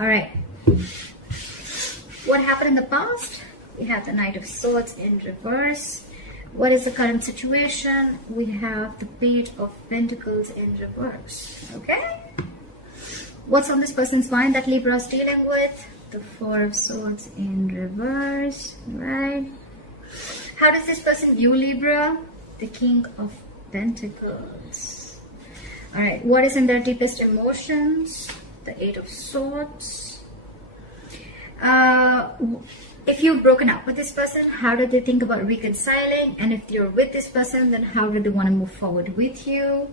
All right. What happened in the past? We have the Knight of Swords in reverse. What is the current situation? We have the Page of Pentacles in reverse. Okay. What's on this person's mind that Libra is dealing with? The Four of Swords in reverse. Right. How does this person view Libra? The King of Pentacles. All right. What is in their deepest emotions? The Eight of Swords. If you've broken up with this person, how do they think about reconciling? And if you're with this person, then how do they want to move forward with you?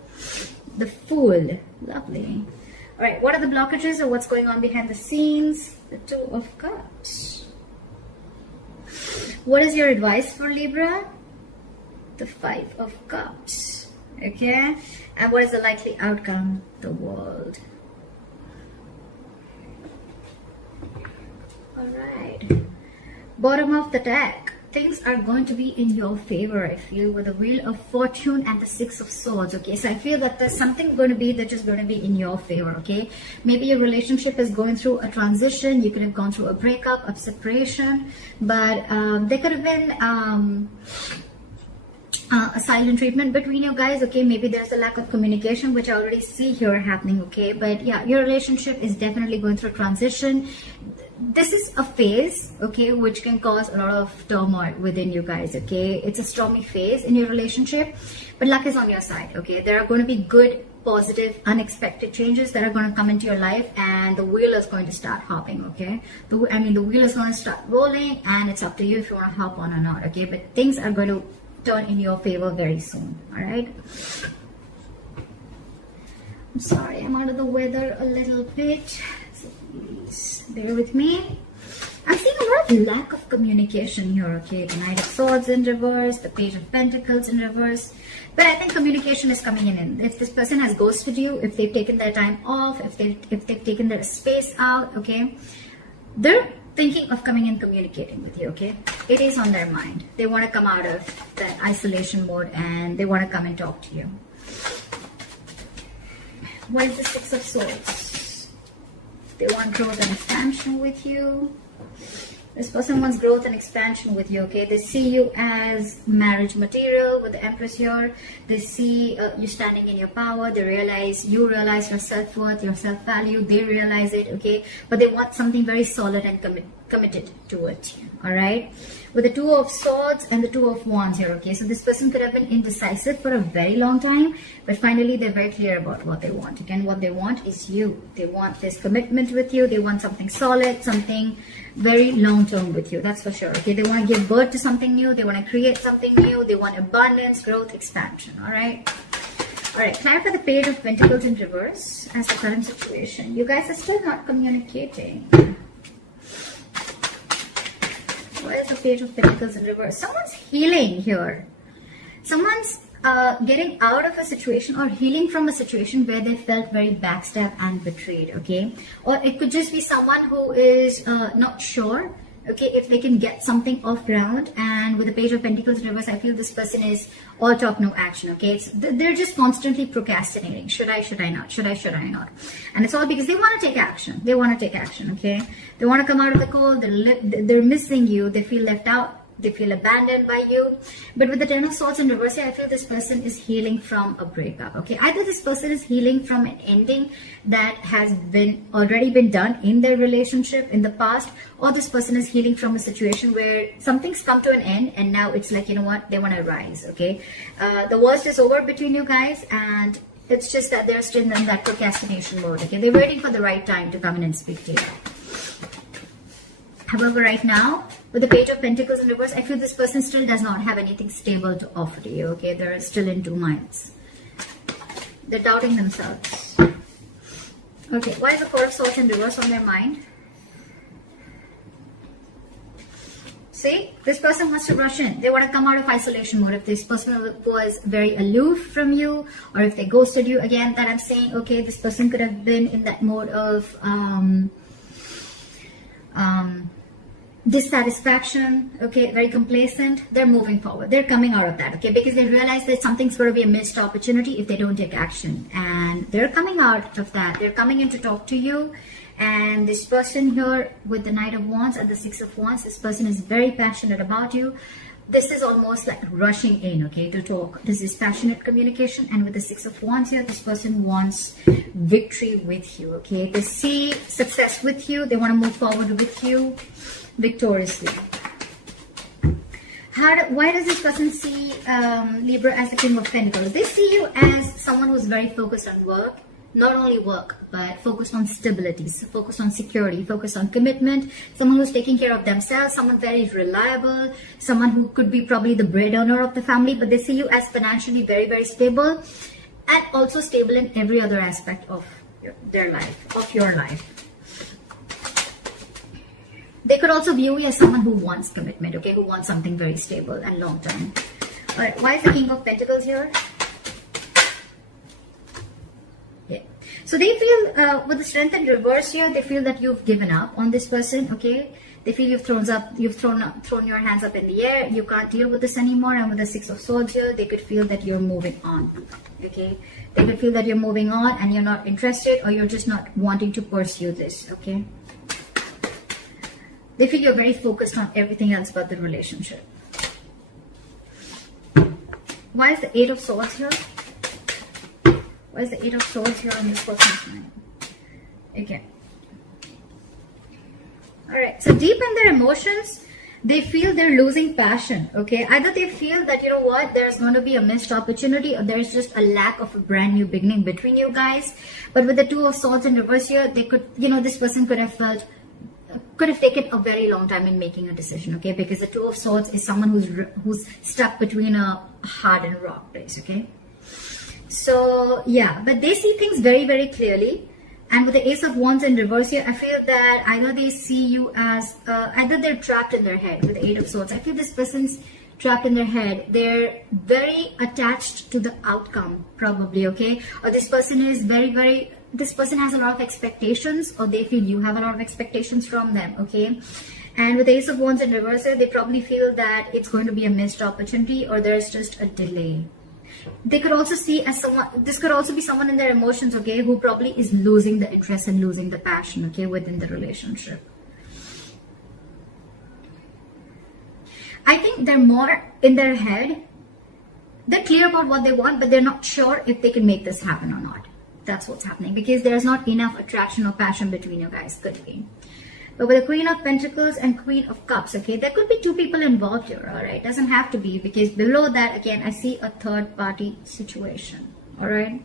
The Fool. Lovely. All right, what are the blockages or what's going on behind the scenes? The Two of Cups. What is your advice for Libra? The Five of Cups. Okay, and what is the likely outcome? The World. All right. Bottom of the deck. Things are going to be in your favor, I feel, with the Wheel of Fortune and the Six of Swords. Okay, so I feel that there's something going to be that is going to be in your favor. Okay, maybe your relationship is going through a transition. You could have gone through a breakup, a separation, but there could have been a silent treatment between you guys. Okay, maybe there's a lack of communication, which I already see here happening. Okay, but yeah, your relationship is definitely going through a transition. This is a phase, okay, which can cause a lot of turmoil within you guys. Okay, it's a stormy phase in your relationship, but luck is on your side. Okay, there are going to be good, positive, unexpected changes that are going to come into your life, and the wheel is going to start hopping. Okay, the wheel is going to start rolling, and it's up to you if you want to hop on or not. Okay, but things are going to turn in your favor very soon. All right. I'm sorry, I'm out of the weather a little bit, so please bear with me. I'm seeing a lot of lack of communication here. Okay, the Knight of Swords in reverse, the Page of Pentacles in reverse, but I think communication is coming in. If this person has ghosted you, if they've taken their time off, if they've taken their space out, okay, they're thinking of coming and communicating with you. Okay, it is on their mind. They want to come out of that isolation mode and they want to come and talk to you. What is the Six of Swords? They want growth and expansion with you. This person wants growth and expansion with you. Okay, they see you as marriage material with the Empress here. They see you standing in your power. They realize, you realize your self-worth, your self-value. They realize it. Okay, but they want something very solid and committed towards you. All right, with the Two of Swords and the Two of Wands here. Okay, so this person could have been indecisive for a very long time, but finally they're very clear about what they want. Again, what they want is you. They want this commitment with you. They want something solid, something very long-term with you. That's for sure. Okay, they want to give birth to something new. They want to create something new. They want abundance, growth, expansion. All right. All right, clarify the Page of Pentacles in reverse as the current situation. You guys are still not communicating. What is the Page of Pentacles in reverse? Someone's healing here. Someone's getting out of a situation or healing from a situation where they felt very backstabbed and betrayed. Okay, or it could just be someone who is not sure, okay, if they can get something off ground. And with the Page of Pentacles in reverse, I feel this person is all talk, no action. Okay, they're just constantly procrastinating. Should I not? Should I not? And it's all because they want to take action. They want to take action. Okay, they want to come out of the cold. They're missing you. They feel left out. They feel abandoned by you. But with the Ten of Swords in reverse, I feel this person is healing from a breakup. Okay, either this person is healing from an ending that has already been done in their relationship in the past, or this person is healing from a situation where something's come to an end and now it's like, you know what, they want to rise. Okay, the worst is over between you guys, and it's just that they're still in that procrastination mode. Okay, they're waiting for the right time to come in and speak to you. However, right now, with the Page of Pentacles in reverse, I feel this person still does not have anything stable to offer to you. Okay, they're still in two minds. They're doubting themselves. Okay, why is the Four of Swords in reverse on their mind? See, this person wants to rush in. They want to come out of isolation mode. If this person was very aloof from you, or if they ghosted you, again, that I'm saying, okay, this person could have been in that mode of dissatisfaction, okay, very complacent. They're moving forward. They're coming out of that, okay, because they realize that something's going to be a missed opportunity if they don't take action. And they're coming out of that. They're coming in to talk to you, and this person here with the Knight of Wands and the Six of Wands, this person is very passionate about you. This is almost like rushing in, okay, to talk. This is passionate communication. And with the Six of Wands here, this person wants victory with you, okay. They see success with you. They want to move forward with you victoriously. Why does this person see Libra as the King of Pentacles? They see you as someone who's very focused on work. Not only work, but focused on stability, focused on security, focused on commitment, someone who's taking care of themselves, someone very reliable, someone who could be probably the breadwinner of the family, but they see you as financially very, very stable, and also stable in every other aspect of their life, of your life. They could also view you as someone who wants commitment, okay, who wants something very stable and long term. All right, why is the King of Pentacles here? So they feel with the Strength in reverse here, they feel that you've given up on this person, okay? They feel you've thrown your hands up in the air. You can't deal with this anymore. And with the Six of Swords here, they could feel that you're moving on, okay? They could feel that you're moving on and you're not interested, or you're just not wanting to pursue this, okay? They feel you're very focused on everything else but the relationship. Why is the Eight of Swords here? Why is the Eight of Swords here on this person's mind? Okay. Alright, so deep in their emotions, they feel they're losing passion, okay? Either they feel that, you know what, there's going to be a missed opportunity, or there's just a lack of a brand new beginning between you guys. But with the Two of Swords in reverse here, they could, you know, this person could have taken a very long time in making a decision, okay? Because the Two of Swords is someone who's stuck between a hard and rock place, okay? So yeah, but they see things very, very clearly. And with the Ace of Wands in reverse here, I feel that either they see you as either they're trapped in their head with the Eight of Swords. I feel this person's trapped in their head. They're very attached to the outcome, probably, okay? Or this person is this person has a lot of expectations, or they feel you have a lot of expectations from them, okay? And with the Ace of Wands in reverse here, they probably feel that it's going to be a missed opportunity, or there's just a delay. They could also see as someone, this could also be someone in their emotions, okay, who probably is losing the interest and losing the passion, okay, within the relationship. I think they're more in their head. They're clear about what they want, but they're not sure if they can make this happen or not. That's what's happening, because there's not enough attraction or passion between you guys, could be. But with the Queen of Pentacles and Queen of Cups, okay, there could be two people involved here, all right? Doesn't have to be, because below that, again, I see a third party situation, all right?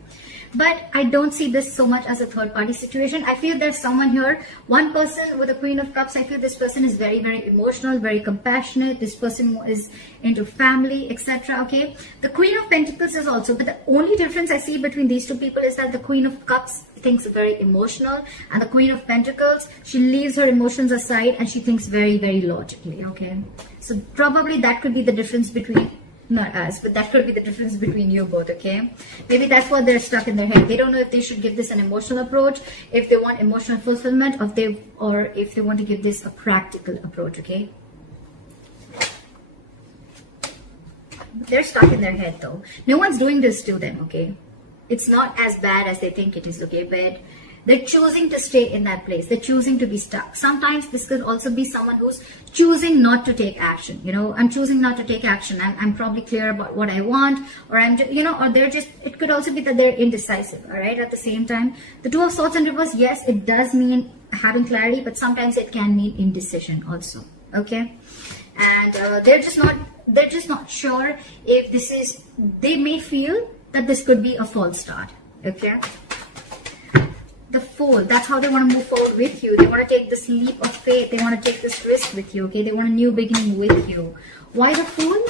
But I don't see this so much as a third party situation. I feel there's someone here, one person with the Queen of Cups. I feel this person is very, very emotional, very compassionate. This person is into family, etc. Okay, the Queen of Pentacles is also, but the only difference I see between these two people is that the Queen of Cups thinks very emotional, and the Queen of Pentacles, she leaves her emotions aside and she thinks very, very logically. Okay, so probably that could be the difference between, not us, but that could be the difference between you both, okay? Maybe that's what they're stuck in their head. They don't know if they should give this an emotional approach, if they want emotional fulfillment, or if they want to give this a practical approach, okay? They're stuck in their head though. No one's doing this to them, okay? It's not as bad as they think it is, okay? But they're choosing to stay in that place. They're choosing to be stuck. Sometimes this could also be someone who's choosing not to take action. You know, I'm choosing not to take action. I'm probably clear about what I want, or I'm just, you know, or they're just, it could also be that they're indecisive, all right? At the same time, the Two of Swords in reverse, yes, it does mean having clarity, but sometimes it can mean indecision also, okay? And they're just not sure if this is, they may feel that this could be a false start, okay? The Fool, that's how they want to move forward with you. They want to take this leap of faith. They want to take this risk with you, okay? They want a new beginning with you. Why the Fool?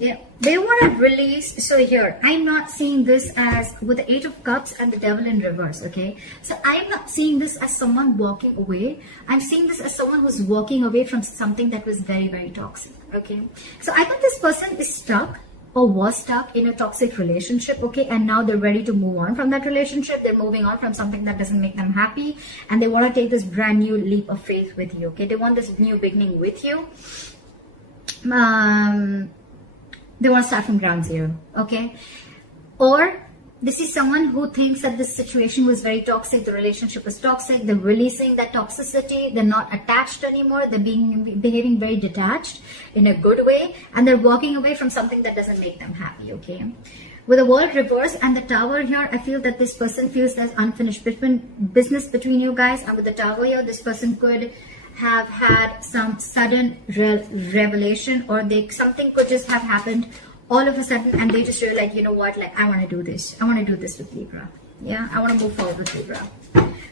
Yeah, they want to release. So here, I'm not seeing this as with the Eight of Cups and the Devil in reverse, okay? So I'm not seeing this as someone walking away. I'm seeing this as someone who's walking away from something that was very, very toxic, okay? So I think this person is stuck, or was stuck in a toxic relationship, okay, and now they're ready to move on from that relationship. They're moving on from something that doesn't make them happy, and they want to take this brand new leap of faith with you, okay? They want this new beginning with you. They want to start from ground zero, okay? Or This is someone who thinks that this situation was very toxic, the relationship was toxic, they're releasing that toxicity, they're not attached anymore, they're behaving very detached in a good way, and they're walking away from something that doesn't make them happy, okay? With the world reverse and the tower here, I feel that this person feels there's unfinished business between you guys, and with the tower here, this person could have had some sudden revelation, or something could just have happened all of a sudden, and they just realize, you know what, like, I want to do this. I want to do this with Libra. Yeah, I want to move forward with Libra.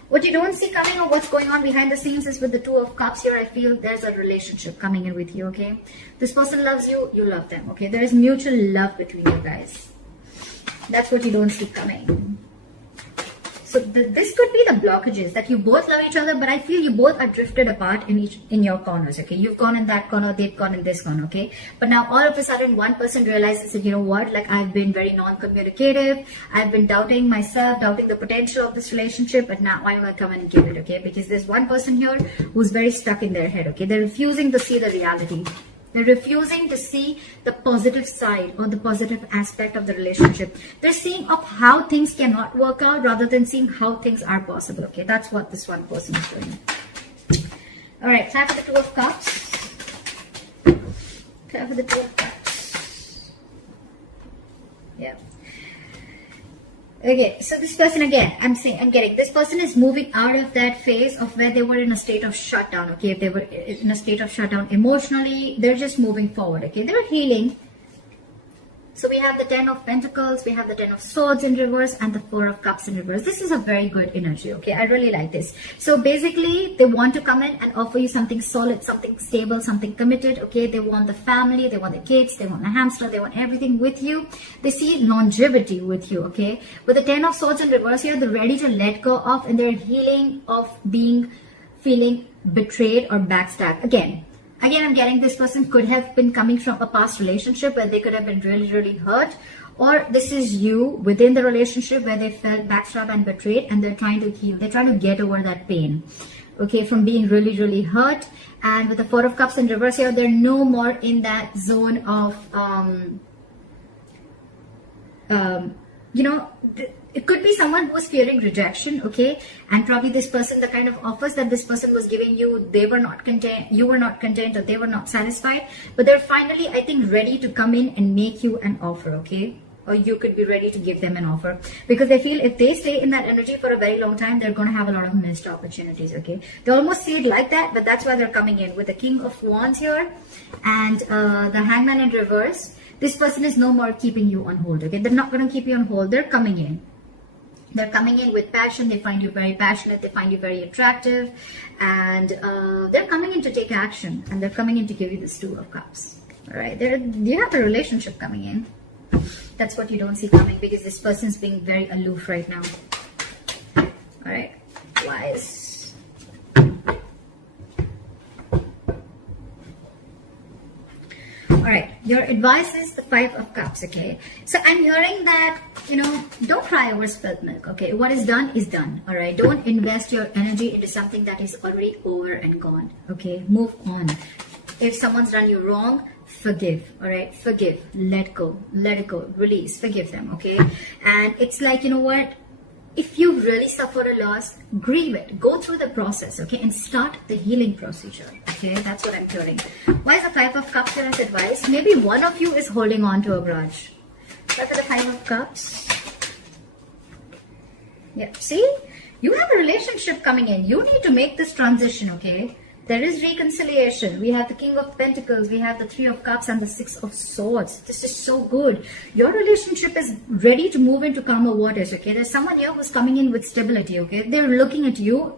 What you don't see coming, or what's going on behind the scenes, is with the Two of Cups here, I feel there's a relationship coming in with you, okay? This person loves you, you love them, okay? There is mutual love between you guys. That's what you don't see coming. So this could be the blockages, that you both love each other, but I feel you both are drifted apart in your corners, okay? You've gone in that corner, they've gone in this corner, okay? But now all of a sudden, one person realizes that, you know what, like, I've been very non-communicative, I've been doubting myself, doubting the potential of this relationship, but now I want to come and give it, okay? Because there's one person here who's very stuck in their head, okay? They're refusing to see the reality. They're refusing to see the positive side or the positive aspect of the relationship. They're seeing of how things cannot work out rather than seeing how things are possible. Okay, that's what this one person is doing. All right, time for the Two of Cups. Time for the Two of Cups. Yeah. Okay, so this person, again, I'm getting this person is moving out of that phase of where they were in a state of shutdown. Okay, if they were in a state of shutdown emotionally, they're just moving forward. Okay, they're healing. So we have the Ten of Pentacles, we have the Ten of Swords in reverse, and the Four of Cups in reverse. This is a very good energy, okay? I really like this. So basically, they want to come in and offer you something solid, something stable, something committed, okay? They want the family, they want the kids, they want the hamster, they want everything with you. They see longevity with you, okay? With the Ten of Swords in reverse here, they're ready to let go of, and they're healing of feeling betrayed or backstabbed. Again, I'm getting this person could have been coming from a past relationship where they could have been really, really hurt. Or this is you within the relationship where they felt backstabbed and betrayed, and they're trying to heal. They're trying to get over that pain, okay, from being really, really hurt. And with the Four of Cups in reverse here, they're no more in that zone of, you know, it could be someone who was fearing rejection, okay? And probably this person, the kind of offers that this person was giving you, they were not content, you were not content, or they were not satisfied. But they're finally, I think, ready to come in and make you an offer, okay? Or you could be ready to give them an offer. Because they feel if they stay in that energy for a very long time, they're going to have a lot of missed opportunities, okay? They almost see it like that, but that's why they're coming in. With the King of Wands here and the Hangman in reverse, this person is no more keeping you on hold, okay? They're not going to keep you on hold. They're coming in. They're coming in with passion. They find you very passionate. They find you very attractive. And they're coming in to take action. And they're coming in to give you this Two of Cups. All right? You have a relationship coming in. That's what you don't see coming, because this person's being very aloof right now. All right? Wise. All right, your advice is the Five of Cups, okay? So I'm hearing that, you know, don't cry over spilled milk, okay? What is done is done, all right? Don't invest your energy into something that is already over and gone, okay? Move on. If someone's done you wrong, forgive, all right? Forgive, let go, let it go, release, forgive them, okay? And it's like, you know what? If you really suffered a loss, grieve it. Go through the process, okay? And start the healing procedure, okay? That's what I'm hearing. Why is the Five of Cups here as advice? Maybe one of you is holding on to a grudge. Why for the Five of Cups? Yeah, see? You have a relationship coming in. You need to make this transition, okay? There is reconciliation. We have the King of Pentacles, we have the Three of Cups, and the Six of Swords. This is so good. Your relationship is ready to move into calmer waters, okay? There's someone here who's coming in with stability, okay? They're looking at you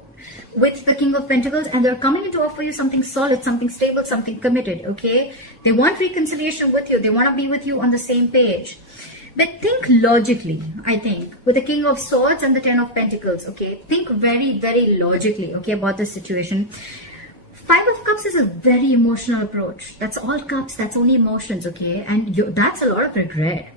with the King of Pentacles, and they're coming in to offer you something solid, something stable, something committed, okay? They want reconciliation with you. They want to be with you on the same page. But think logically, I think, with the King of Swords and the Ten of Pentacles, okay? Think very, very logically, okay, about this situation. Five of Cups is a very emotional approach. That's all cups. That's only emotions, okay? And that's a lot of regret.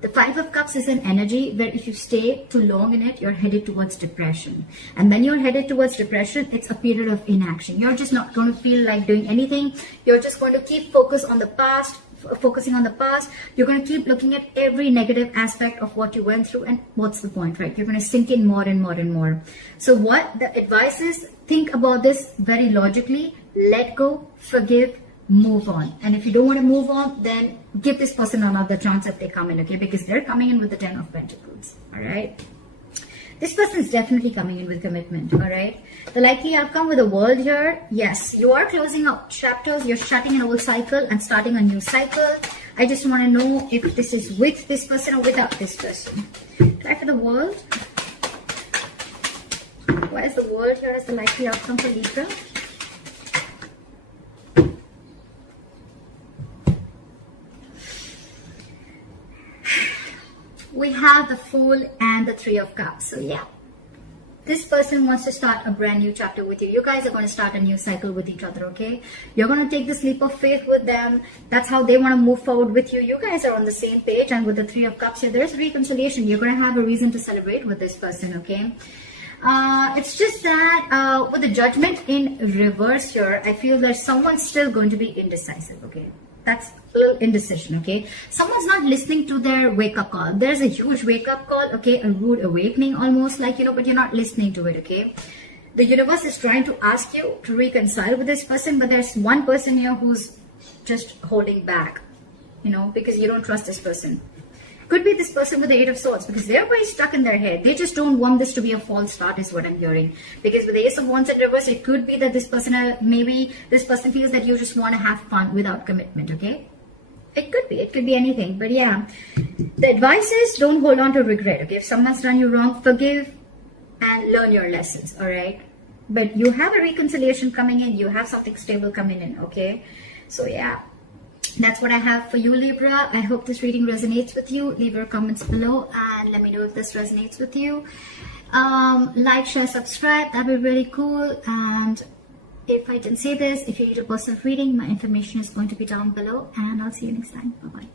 The Five of Cups is an energy where if you stay too long in it, you're headed towards depression. And when you're headed towards depression, it's a period of inaction. You're just not going to feel like doing anything. You're just going to keep focus on the past, focusing on the past. You're going to keep looking at every negative aspect of what you went through, and what's the point, right? You're going to sink in more and more and more. So what the advice is, think about this very logically, let go, forgive, move on. And if you don't want to move on, then give this person another chance if they come in, okay? Because they're coming in with the 10 of Pentacles, all right? This person is definitely coming in with commitment, all right? The likely outcome with the World here, yes, you are closing out chapters, you're shutting an old cycle and starting a new cycle. I just want to know if this is with this person or without this person. Try for the World. Why is the World here as the likely outcome for Libra? We have the Fool and the Three of Cups. So yeah, this person wants to start a brand new chapter with you. You guys are going to start a new cycle with each other, okay? You're going to take this leap of faith with them. That's how they want to move forward with you. You guys are on the same page, and with the Three of Cups here, there's reconciliation. You're going to have a reason to celebrate with this person, okay? It's just that with the Judgment in reverse here, I feel that someone's still going to be indecisive, okay? That's a little indecision, okay? Someone's not listening to their wake-up call. There's a huge wake-up call, okay? A rude awakening almost, like, you know, but you're not listening to it, okay? The universe is trying to ask you to reconcile with this person, but there's one person here who's just holding back, you know, because you don't trust this person. Could be this person with the Eight of Swords, because they're very stuck in their head. They just don't want this to be a false start, is what I'm hearing. Because with the Ace of Wands in reverse, it could be that this person, maybe this person feels that you just want to have fun without commitment, okay? It could be anything. But yeah, the advice is don't hold on to regret, okay? If someone's done you wrong, forgive and learn your lessons, all right? But you have a reconciliation coming in. You have something stable coming in, okay? So yeah. That's what I have for you, Libra. I hope this reading resonates with you. Leave your comments below and let me know if this resonates with you. Like, share, subscribe. That'd be really cool. And if I didn't say this, if you need a personal reading, my information is going to be down below. And I'll see you next time. Bye-bye.